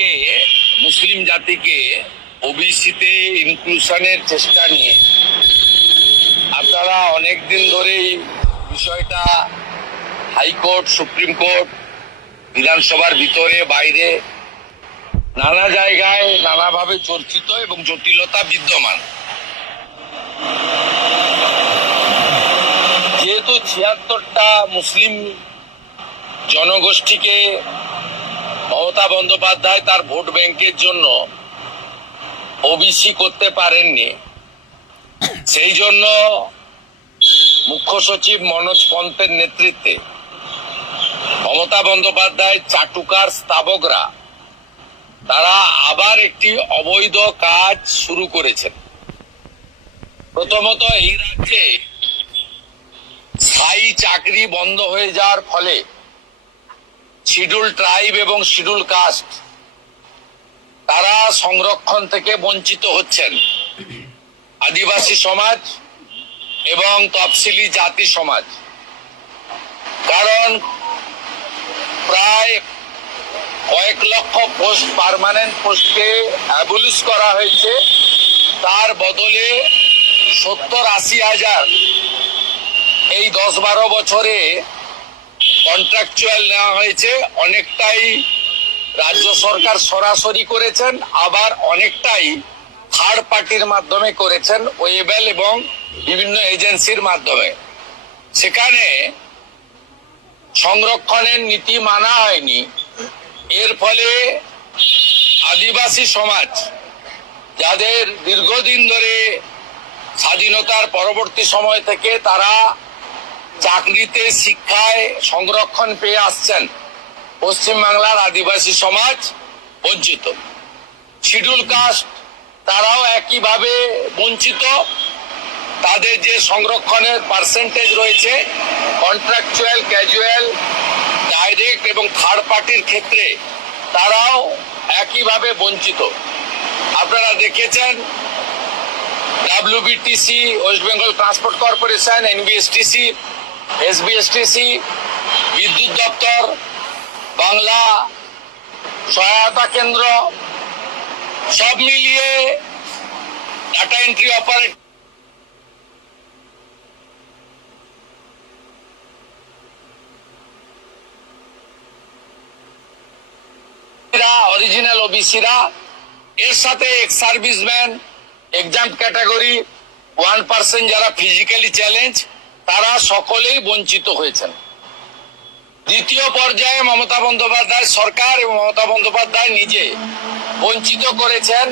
জাতিকে, মুসলিম জাতিকে ওবিসিতে ইনক্লুশনের চেষ্টা নিয়ে। আপনারা অনেক দিন ধরেই বিষয়টা হাইকোর্ট সুপ্রিম কোর্ট বিধানসভার ভিতরে, বাইরে নানা জায়গায় নানাভাবে চর্চিত এবং জটিলতা বিদ্যমান। যেহেতু ছিয়াত্তরটা মুসলিম জনগোষ্ঠীকে মমতা বন্দ্যোপাধ্যায় তার ভোট ব্যাংকের জন্য ওবিসি করতে পারেননি। সেই জন্য মুখ্য সচিব মনোজ পন্তের নেতৃত্বে মমতা বন্দ্যোপাধ্যায়, চাটুকার স্থাবকরা তারা আবার একটি অবৈধ কাজ শুরু করেছেন। প্রথমত এই রাজ্যে স্থায়ী চাকরি বন্ধ হয়ে যাওয়ার ফলে শিডিউল ট্রাইব এবং শিডিউল কাস্ট, তারা সংরক্ষণ থেকে বঞ্চিত হচ্ছেন। আদিবাসী সমাজ এবং তফসিলি জাতি সমাজ। কারণ প্রায় কয়েক লক্ষ পোস্ট, পার্মানেন্ট পোস্টকে অ্যাবলিশ করা হয়েছে। তার বদলে সত্তর আশি হাজার এই দশ বারো বছরে কন্ট্রাকচুয়াল নেওয়া হয়েছে, অনেকটাই রাজ্য সরকার সরাসরি করেছেন, আবার অনেকটাই থার্ড পার্টির মাধ্যমে করেছেন ওয়েবেল এবং বিভিন্ন এজেন্সির মাধ্যমে। সেখানে সংরক্ষণের নীতি মানা হয়নি। এর ফলে আদিবাসী সমাজ, যাদের দীর্ঘদিন ধরে স্বাধীনতার পরবর্তী সময় থেকে তারা চাকরিতে শিক্ষায় সংরক্ষণ পেয়ে আসছেন পশ্চিমবাংলার আদিবাসী সমাজ বঞ্চিত। শিডিউল কাস্ট তারাও একইভাবে বঞ্চিত। তাদের যে সংরক্ষণের পার্সেন্টেজ রয়েছে, কন্ট্রাকচুয়াল, ক্যাজুয়াল, ডাইরেক্ট এবং থার্ড পার্টির ক্ষেত্রে তারাও একইভাবে বঞ্চিত। আপনারা দেখেছেন WBTC, west Bengal transport corporation, NBSTC SBSTC, বিদ্যুৎ দপ্তর, বাংলা সহায়তা কেন্দ্র, সব মিলিয়ে ডাটা এন্ট্রি অপারেট অরিজিনাল ওবিসিরা এর সাথে ex serviceman exam category one percent যারা ফিজিক্যালি চ্যালেঞ্জ তারা সকলেই বঞ্চিত হয়েছেন। দ্বিতীয় পর্যায়ে মমতা বন্দ্যোপাধ্যায় সরকার এবং মমতা বন্দ্যোপাধ্যায় নিজে বঞ্চিত করেছেন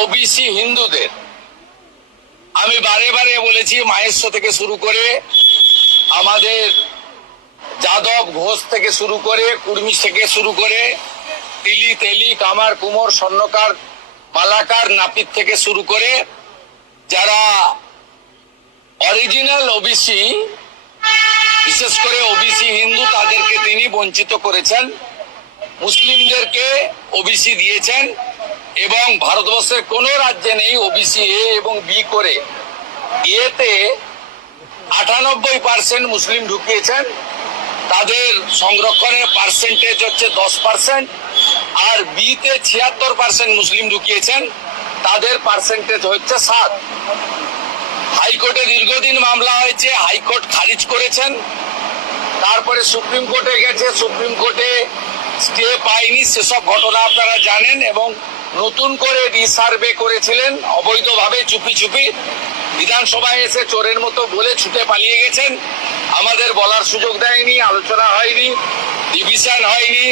ওবিসি হিন্দুদের। আমি বারে বারে বলেছি মাহেশ্ব থেকে শুরু করে আমাদের যাদব ঘোষ থেকে শুরু করে কুর্মি থেকে শুরু করে, তিলি তেলি, কামার কুমোর, স্বর্ণকার মালাকার নাপিত থেকে শুরু করে, যারা অরিজিনাল ওবিসি বিশেষ করে ওবিসি হিন্দু তাদেরকে তিনি বঞ্চিত করেছেন, মুসলিমদেরকে ওবিসি দিয়েছেন, এবং ভারতবর্ষের কোন রাজ্যে নেই ওবিসি এ এবং বি করে। এতে আটানব্বই পার্সেন্ট মুসলিম ঢুকিয়েছেন, তাদের সংরক্ষণের পার্সেন্টেজ হচ্ছে দশ পার্সেন্ট আর বিতে ছিয়াত্তর পার্সেন্ট মুসলিম ঢুকিয়েছেন, তাদের পার্সেন্টেজ হচ্ছে সাত। হাইকোর্টে দীর্ঘদিন মামলা হয়েছে, হাইকোর্ট খারিজ করেছেন। তারপরে সুপ্রিম কোর্টে গেছে, সুপ্রিম কোর্টে স্টে পায়নি, সেসব ঘটনা আপনারা জানেন এবং নতুন করে রিসার্ভে করেছিলেন, অবৈধভাবে চুপি চুপি। বিধানসভায় এসে চোরের মতো বলে ছুটে পালিয়ে গেছেন। আমাদের বলার সুযোগ দেয়নি, আলোচনা হয়নি, ডিভিশন হয়নি,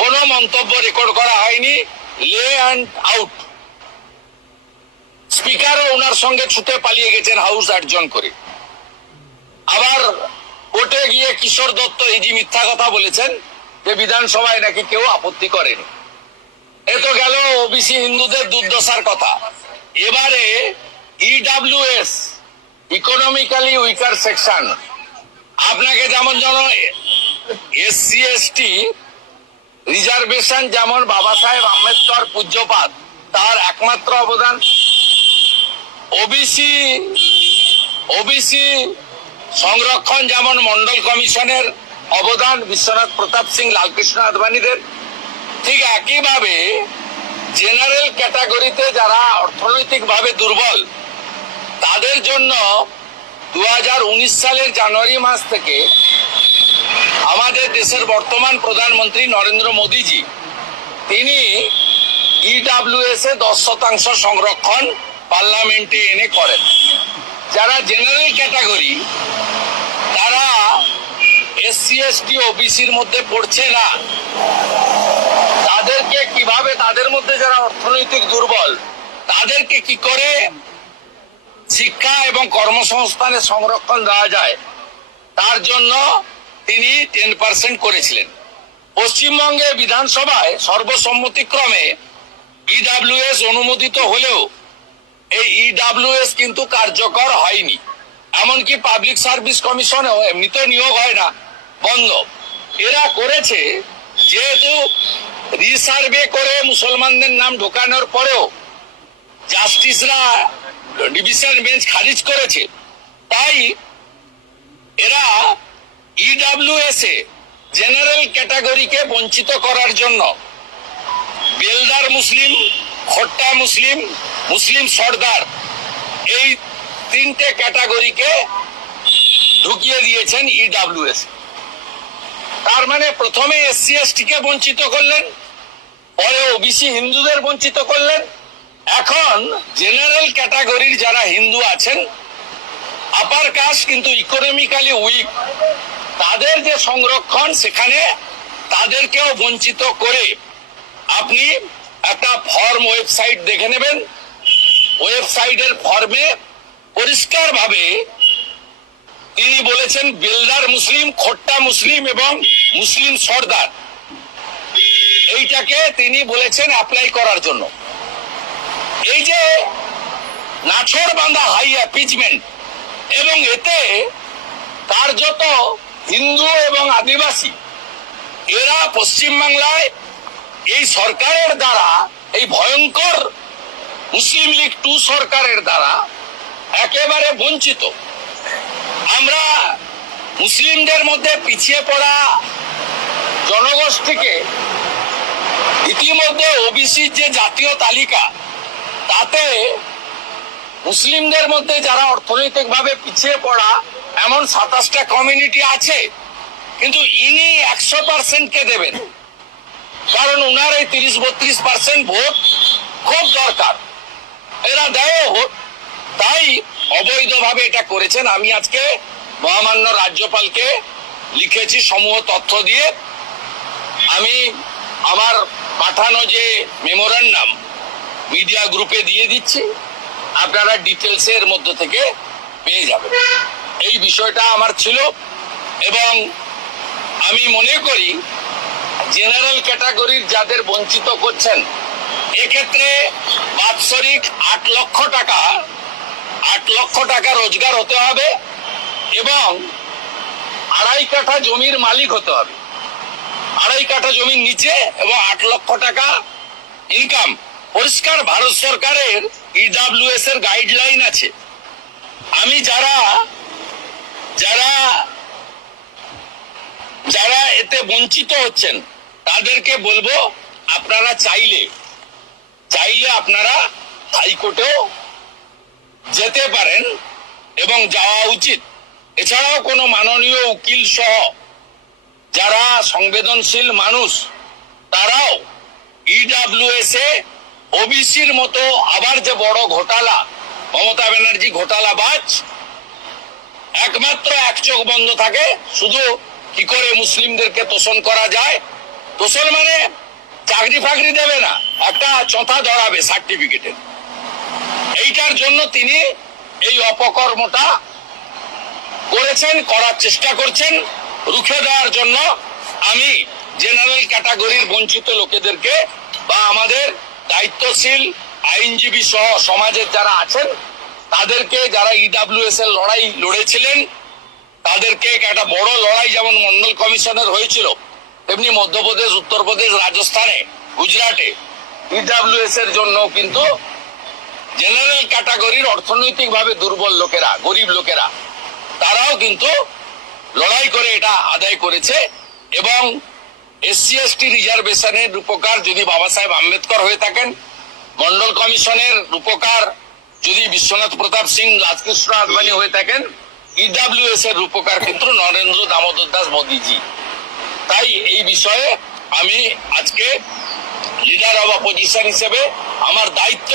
কোনো মন্তব্য রেকর্ড করা হয়নি। লে অ্যান্ড আউট স্পিকারও ওনার সঙ্গে ছুটে পালিয়ে গেছেন হাউস আটজন করে। আবার কোর্টে গিয়ে কিশোর দত্ত এই যে মিথ্যা কথা বলেছেন যে বিধানসভায় নাকি কেউ আপত্তি করেনি। এ তো গেল ওবিসি হিন্দুদের দুর্দশার কথা। এবারে ইডাব্লিউএস ইকোনমিক্যালি উইকার সেকশন আপনাকে যেমন যেন এসসি এসটি রিজার্ভেশন যেমন বাবা সাহেব আম্বেদকর পূজ্যপাত তার একমাত্র অবদান ওবিসি ওবিসি সংরক্ষণ যেমন মন্ডল কমিশনের অবদান বিশ্বনাথ প্রতাপ সিং, লালকৃষ্ণ আদবানীদের, ঠিক একইভাবে জেনারেল ক্যাটাগরিতে যারা অর্থনৈতিকভাবে দুর্বল, তাদের জন্য দু হাজার উনিশ সালের জানুয়ারি মাস থেকে আমাদের দেশের বর্তমান প্রধানমন্ত্রী নরেন্দ্র মোদীজি, তিনি ইডাব্লিউএস এ দশ শতাংশ সংরক্ষণ পার্লামেন্টে এনে করেন। যারা জেনারেল ক্যাটাগরি তারা এসসি এসটি ওবিসির মধ্যে পড়ছে না। তাদেরকে কীভাবে, তাদের মধ্যে যারা অর্থনৈতিক দুর্বল, তাদেরকে কি করে শিক্ষা এবং কর্মসংস্থানের সংরক্ষণ দেওয়া যায়, তার জন্য তিনি টেন পার্সেন্ট করেছিলেন। পশ্চিমবঙ্গে বিধানসভায় সর্বসম্মতিক্রমে ইডাব্লিউএস অনুমোদিত হলেও এই ইডাব্লিউএস কিন্তু কার্যকর হয়নি। এমনকি পাবলিক সার্ভিস কমিশনেও এমনিতে নিয়োগ হয় না, বন্ধ। এরা করেছে যেহেতু রিসার্ভে করে মুসলমানদের নাম ঢোকানোর পরেও জাস্টিসরা ডিভিশন বেঞ্চ খারিজ করেছে। তাই এরা ইডাব্লিউএস এ জেনারেল ক্যাটাগরিকে বঞ্চিত করার জন্য বেলদার মুসলিম খোট্টা মুসলিম মুসলিম সর্দার, এই তিনটে ক্যাটাগরিকে ঢুকিয়ে দিয়েছেন ইডাব্লিউএস তার মানে প্রথমে এসসি এসটি কে বঞ্চিত করলেন, পরে ওবিসি হিন্দুদের বঞ্চিত করলেন। এখন জেনারেল ক্যাটাগরির যারা হিন্দু আছেন আপার কাস্ট কিন্তু ইকোনমিক্যালি উইক তাদের যে সংরক্ষণ সেখানে তাদেরকেও বঞ্চিত করে আপনি একটা ফর্ম ওয়েবসাইট দেখে নেবেন। ওয়েবসাইটের ফর্মে পরিষ্কার ভাবে তিনি বলেছেন, বেলদার মুসলিম, খোট্টা মুসলিম এবং মুসলিম সর্দার। এইটাকে তিনি বলেছেন অ্যাপ্লাই করার জন্য। এই যে নাছর বাঁধা হাই অ্যাপিচমেন্ট এবং এতে কার্যত হিন্দু এবং আদিবাসী, এরা পশ্চিমবাংলায় এই সরকারের দ্বারা, এই ভয়ঙ্কর মুসলিম লীগ টু সরকারের দ্বারা একেবারে বঞ্চিত। আমরা মুসলিমদের মধ্যে পিছিয়ে পড়া জনগোষ্ঠীকে ইতিমধ্যে ওবিসির যে জাতীয় তালিকা, তাতে মুসলিমদের মধ্যে যারা অর্থনৈতিকভাবে পিছিয়ে পড়া, এমন সাতাশটা কমিউনিটি আছে, কিন্তু ইনি একশো পার্সেন্টকে দেবেন। কারণ উনার এই তিরিশ বত্রিশ পার্সেন্ট ভোট খুব দরকার। এরা দেয় ভোট, তাই অবৈধভাবে এটা করেছেন। আমি আজকে মহামান্য রাজ্যপালকে লিখেছি সমূহ তথ্য দিয়ে। আমি আমার পাঠানো যে মেমোরান্ডাম মিডিয়া গ্রুপে দিয়ে দিচ্ছি। আপনারা ডিটেলস এর মধ্য থেকে পেয়ে যাবেন। এই বিষয়টা আমার ছিল এবং আমি মনে করি জেনারেল ক্যাটাগরির যাদের বঞ্চিত করছেন, এক্ষেত্রে বাৎসরিক আট লক্ষ টাকা, আট লক্ষ টাকা রোজগার হতে হবে এবং আড়াই কাঠা জমির মালিক হতে হবে। আড়াই কাঠা জমির নিচে এবং আট লক্ষ টাকা ইনকাম পরিষ্কার ভারত সরকারের ইডাব্লিউএস এর গাইডলাইন আছে। আমি যারা যারা যারা এতে বঞ্চিত হচ্ছেন তাদেরকে বলব, আপনারা চাইলে চাইলে আপনারা হাইকোর্টেও যেতে পারেন এবং যাওয়া উচিত। এছাড়াও কোনো মাননীয় উকিল সহ যারা সংবেদনশীল মানুষ, তারাও ইডাব্লিউএস এ ওবিসির মতো আবার যে বড় ঘোটালা, মমতা ব্যানার্জি ঘোটালাবাজ, একমাত্র এক চোখ বন্ধ থাকে। শুধু কি করে মুসলিমদেরকে তোষণ করা যায়? তোষণ মানে চাকরি ফাকরি দেবে না, একটা চথা ধরাবে সার্টিফিকেটের এইটার জন্য তিনি এই অপকর্মটা করেছেন, করার চেষ্টা করছেন। রুখে দেওয়ার জন্য আমি জেনারেল ক্যাটাগরির বঞ্চিত লোকেদেরকে বা আমাদের দায়িত্বশীল আইনজীবী সহ সমাজের যারা আছেন, তাদেরকে যারা ইডাব্লিউএস এর লড়াই লড়েছিলেন, তাদেরকে একটা বড় লড়াই যেমন মন্ডল কমিশনের হয়েছিল তেমনি মধ্যপ্রদেশ, উত্তরপ্রদেশ, রাজস্থানে, গুজরাটে। ইডাব্লিউএস এর জন্য কিন্তু জেনারেল ক্যাটাগরির অর্থনৈতিকভাবে দুর্বল লোকেরা, গরিব লোকেরা, তারাও কিন্তু লড়াই করে এটা আদায় করেছে এবং এসসি এসটি রিজার্ভেশনের রূপকার যদি বাবা সাহেব আম্বেদকর হয়ে থাকেন, মন্ডল কমিশনের রূপকার যদি বিশ্বনাথ প্রতাপ সিং, রাজকৃষ্ণ আদবানি হয়ে থাকেন ইডাব্লিউএস এর রূপকার কিন্তু নরেন্দ্র দামোদর দাস মোদীজি। তাই এই বিষয়ে আমি আজকে লিডার অব অপোজিশন হিসেবে আমার দায়িত্ব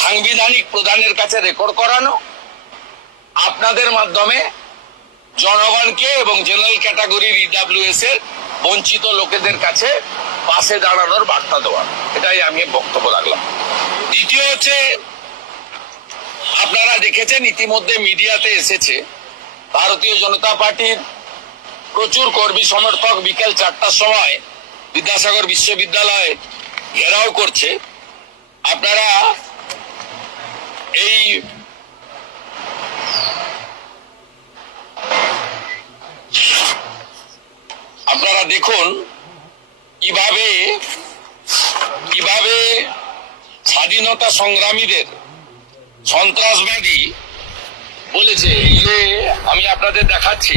সাংবিধানিক প্রধানের কাছে রেকর্ড করানো, আপনাদের মাধ্যমে জনগণকে এবং জেনারেল ক্যাটাগরির ইডাব্লিউএস এর বঞ্চিত লোকেদের কাছে পাশে দাঁড়ানোর বার্তা দেওয়া। এটাই আমি বক্তব্য রাখলাম। দ্বিতীয় হচ্ছে, আপনারা দেখেছেন ইতিমধ্যে মিডিয়াতে এসেছে, ভারতীয় জনতা পার্টির প্রচুর কর্মী সমর্থক বিকেল চারটার সময় বিদ্যাসাগর বিশ্ববিদ্যালয় ঘেরাও করছে। আপনারা এই আপনারা দেখুন কীভাবে কীভাবে স্বাধীনতা সংগ্রামীদের সন্ত্রাসবাদী বলেছে। যে আমি আপনাদের দেখাচ্ছি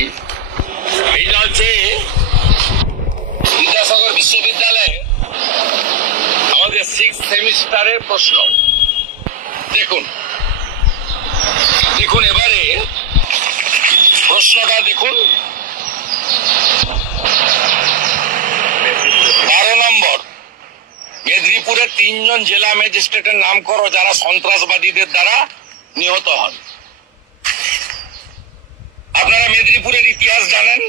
এইটা হচ্ছে বিদ্যাসাগর বিশ্ববিদ্যালয়ে আমাদের সিক্স সেমিস্টারের প্রশ্ন। দেখুন। দেখুন এবারে প্রশ্নটা দেখুন। বারো নম্বর। মেদিনীপুরের তিনজন জেলা ম্যাজিস্ট্রেটের নাম করো যারা সন্ত্রাসবাদীদের দ্বারা নিহত হন। আপনারা মেদিনীপুরের ইতিহাস জানেন?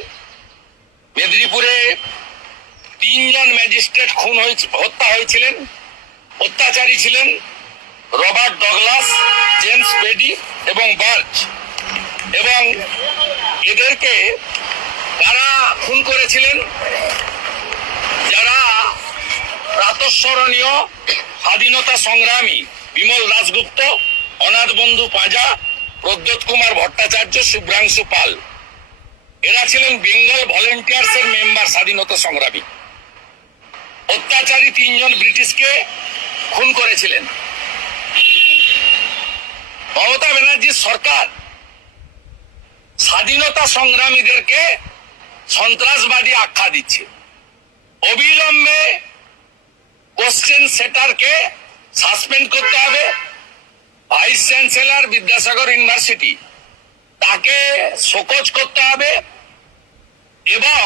মেদিনীপুরে তিনজন ম্যাজিস্ট্রেট খুন হত্যা হয়েছিলেন, অত্যাচারী ছিলেন রবার্ট ডগলাস, জেমস পেডি এবং বার্চ এবং এদেরকে কারা খুন করেছিলেন, যারা প্রাতঃস্মরণীয় স্বাধীনতা সংগ্রামী বিমল দাশগুপ্ত, অনাথ বন্ধু পাঁজা প্রদ্যোৎ কুমার ভট্টাচার্য, শুভ্রাংশু পাল। এরা ছিলেন বেঙ্গল ভলেন্টিয়ার্স এর মেম্বার, স্বাধীনতা সংগ্রামী। অত্যাচারী তিনজন ব্রিটিশকে খুন করেছিলেন। মমতা ব্যানার্জির সরকার স্বাধীনতা সংগ্রামীদেরকে সন্ত্রাসবাদী আখ্যা দিচ্ছে। অবিলম্বে কোশ্চেন সেটারকে সাসপেন্ড করতে হবে। Chancellor Vidyasagar university. তাকে শোকজ করতে হবে এবং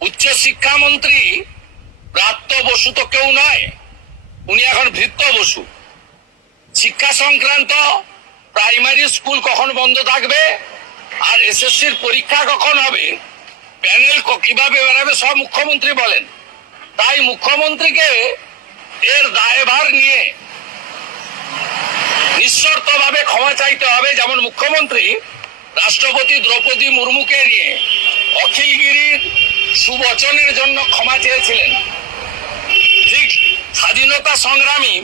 উচ্চশিক্ষামন্ত্রী প্রাপ্ত বসু তো কেউ নয়, উনি এখন ভৃত্য বসু। শিক্ষা সংক্রান্ত প্রাইমারি স্কুল কখন বন্ধ থাকবে আর এসএসসির পরীক্ষা কখন হবে, প্যানেল কীভাবে বেরাবে সব মুখ্যমন্ত্রী বলেন। তাই মুখ্যমন্ত্রীকে এর দায়ভার নিয়ে নিঃশর্তভাবে ক্ষমা চাইতে হবে, যেমন মুখ্যমন্ত্রী, রাষ্ট্রপতি দ্রৌপদী মুর্মুকে নিয়ে অখিলগিরির সুবচনের জন্য ক্ষমা চেয়েছিলেন। ঠিক স্বাধীনতা সংগ্রামী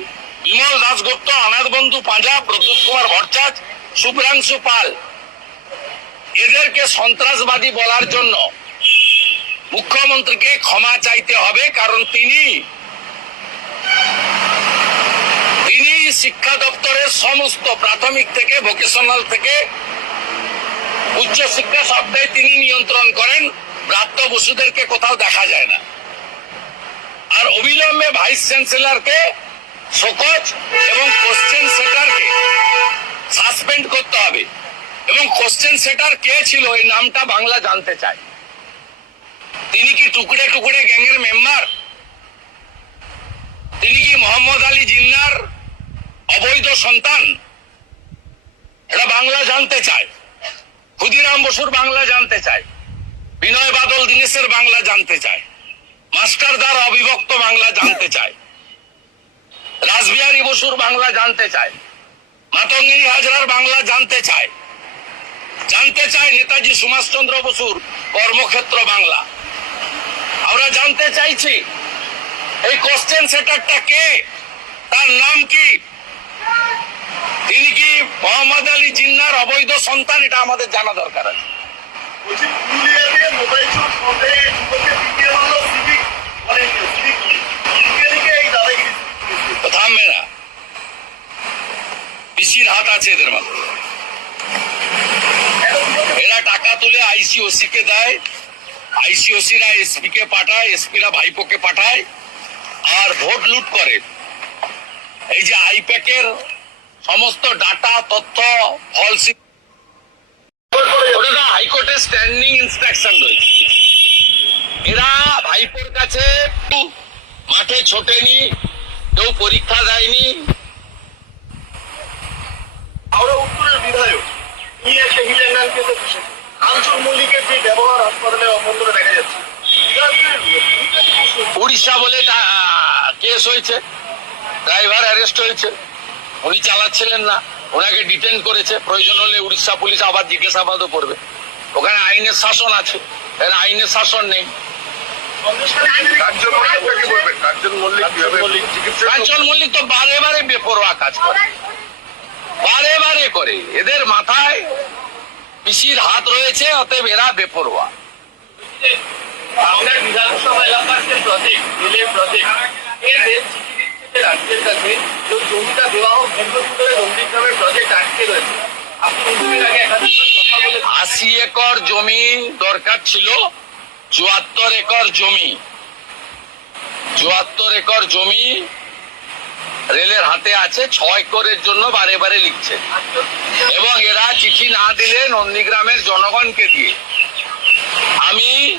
বিমল দাসগুপ্ত অনাথ বন্ধু পাঁজা, প্রদ্যুৎ কুমার ভট্টাচ শুভ্রাংশু পাল। এদেরকে সন্ত্রাসবাদী বলার জন্য মুখ্যমন্ত্রীকে ক্ষমা চাইতে হবে, কারণ তিনি তিনি শিক্ষা দপ্তরের সমস্ত প্রাথমিক থেকে ভোকেশনাল থেকে উচ্চ শিক্ষা সবটাই তিনি নিয়ন্ত্রণ করেন। ব্রাত্য বসুদেরকে কোথাও দেখা যায় না। আর অবিলম্বে ভাইস চ্যান্সেলরকে শোকজ এবং কোশ্চেন সেটারকে সাসপেন্ড করতে হবে। এবং কোশ্চেন সেটার কে ছিল, এই নামটা বাংলা জানতে চায় তিনি কি টুকরে টুকরে গ্যাংয়ের মেম্বার তিনি কি মোহাম্মদ আলী জিন্নার অবৈধ সন্তান। এটা বাংলা জানতে চায়। ক্ষুদিরাম বসুর বাংলা জানতে চায়। বিনয় বাদল দীনেশের বাংলা জানতে চায়। মাস্টারদার অবিভক্ত বাংলা জানতে চায়। রাসবিহারী বসুর বাংলা জানতে চায়। মাতঙ্গিনী হাজরার বাংলা জানতে চায়। জানতে চায় নেতাজি সুভাষচন্দ্র বসুর কর্মক্ষেত্র বাংলা। আমরা জানতে চাইছি, এই কোশ্চেন সেটারটা কে? তার নাম কি? তিনি কি মোহাম্মদ আলী জিন্নার অবৈধ সন্তান? এটা আমাদের জানা দরকার আছে। মানে থামবে না। পিসির হাত আছে এদের এরা টাকা তুলে আইসিওসি কে দেয়। আইসিওসিরা এসপি কে পাঠায় এসপিরা ভাইপোকে পাঠায় আর ভোট লুট করে। এই যে আইপ্যাকের সমস্ত ডাটা তথ্য ফলস ওটা হাইকোর্টের স্ট্যান্ডিং ইনস্ট্রাকশন রয়েছে। এরা ভাইপোর কাছে মাঠে ছোটেনি কেউ পরীক্ষা দেয়নি। হাওড়া উত্তরের বিধায়ক কি একটা অ্যান্ড রান কেসে কাঞ্চন মল্লিকের যে ব্যবহার হাসপাতালে অভ্যন্তরে দেখা যাচ্ছে? উড়িষ্যা বলে কেস হয়েছে ড্রাইভার অ্যারেস্ট হয়েছে। উনি চালাচ্ছিলেন না। ওনাকে ডিটেন করেছে। প্রয়োজন হলে উড়িষ্যা পুলিশ আবার জিজ্ঞাসাবাদও করবে। ওখানে আইনের শাসন আছে। এখানে আইনের শাসন নেই। কাঞ্চন মল্লিক তো বারে বারে বেপরোয়া কাজ করে। বারে বারে করে। এদের মাথায় পিসির হাত রয়েছে অতএব এরা বেপরোয়া। বিধানসভা এলাকার যে প্রজেক্ট রেলের প্রজেক্ট রাজ্যের কাছে যে জমিটা দেওয়া হোক দীর্ঘদিন ধরে নন্দীগ্রামের প্রজেক্ট আটকে রয়েছে আশি একর জমি দরকার ছিল, চুয়াত্তর একর জমি। চুয়াত্তর একর জমি রেলের হাতে আছে ছ একরের জন্য বারে বারে লিখছে। এবং এরা চিঠি না দিলে নন্দীগ্রামের জনগণকে দিয়ে। আমি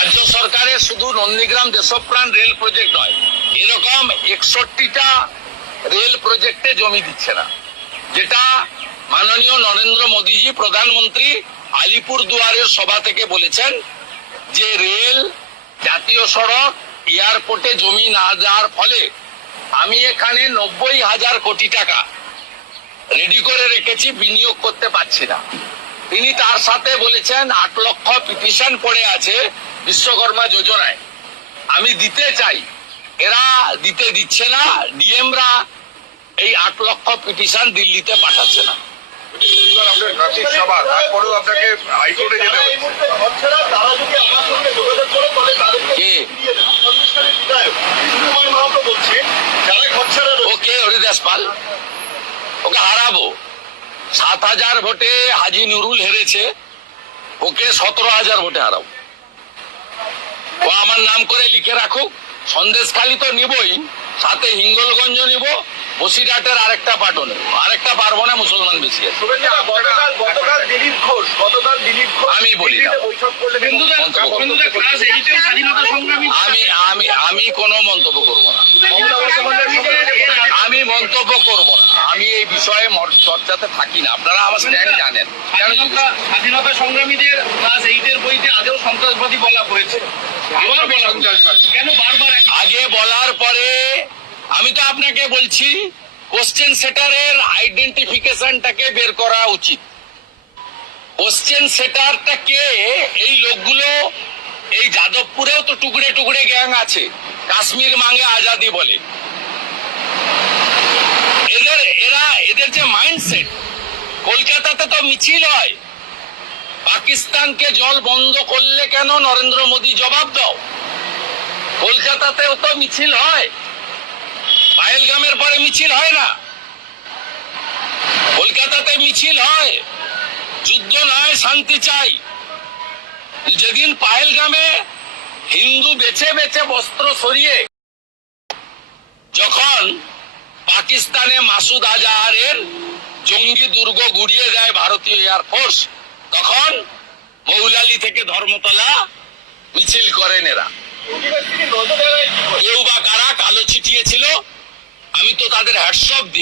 রাজ্য সরকারের শুধু নন্দীগ্রাম দেশপ্রাণ রেল প্রজেক্ট নয়, এরকম একষট্টিটা রেল প্রজেক্টে জমি দিচ্ছে না। যেটা মাননীয় নরেন্দ্র মোদীজি প্রধানমন্ত্রী আলিপুর দুয়ারের সভা থেকে বলেছেন যে রেল, জাতীয় সড়ক, এয়ারপোর্টে জমি না যাওয়ার ফলে আমি এখানে নব্বই হাজার কোটি টাকা রেডি করে রেখেছি, বিনিয়োগ করতে পারছি না। তিনি তার সাথে বলেছেন, আট লক্ষ পিটিশন পড়ে আছে বিশ্বকর্মা যোজনায়। আমি দিতে চাই। এরা দিতে দিচ্ছে না, ডিএমরা এই আট লক্ষ পিটিশন দিল্লিতে পাঠাচ্ছে না। ওকে, হরিদাস পাল। ওকে হারাবো। সাত হাজার ভোটে হাজি নুরুল হেরেছে। ওকে সতেরো হাজার ভোটে হারাবো ও আমার নাম করে লিখে রাখুক। সন্দেশখালি তো নিবই, সাথে হিঙ্গলগঞ্জ নিব বসিরহাটের আরেকটা পাটও নেব আরেকটা পারব না মুসলমান বেশি আছে। আমি বলি আমি আমি আমি কোনো মন্তব্য করব না। আমি মন্তব্য করব না। আমি এই বিষয়ে চর্চাতে থাকি না। আপনারা আমার স্ট্যান্ড জানেন। স্বাধীনতা সংগ্রামীদের ক্লাস এইটের বইতে আদেও সন্ত্রাসবাদী বলা হয়েছে। আবার বলা। কেন বারবার আগে বলার পরে আমি তো আপনাকে বলছি কোশ্চেন সেটারের আইডেন্টিফিকেশনটাকে বের করা উচিত। কোশ্চেন সেটারটা কে? এই লোকগুলো, এই যাদবপুরেও তো টুকরে টুকরে গ্যাং আছে, কাশ্মীর মাঙ্গে আজাদি বলে। এদের, এরা, এদের যে মাইন্ডসেট কলকাতাতে তো মিছিল হয়। পাকিস্তানকে জল বন্ধ করলে কেন নরেন্দ্র মোদী জবাব দাও? কলকাতাতেও তো মিছিল হয়। পায়েলগামের পরে মিছিল হয় না। কলকাতাতে মিছিল হয়। যুদ্ধ নয়, শান্তি চাই। যেদিন পায়েলগামে হিন্দু বেছে বেছে বস্ত্র সরিয়ে যখন পাকিস্তানে মাসুদ আজাহারের জঙ্গি দুর্গ গুড়িয়ে দেয় ভারতীয় এয়ারফোর্স তখন মৌলালি থেকে ধর্মতলা মিছিল করেন এরা? কেউ বা কারা কালো ছিটিয়েছিল? আমি তো তাদের হ্যাটসঅপ দিই।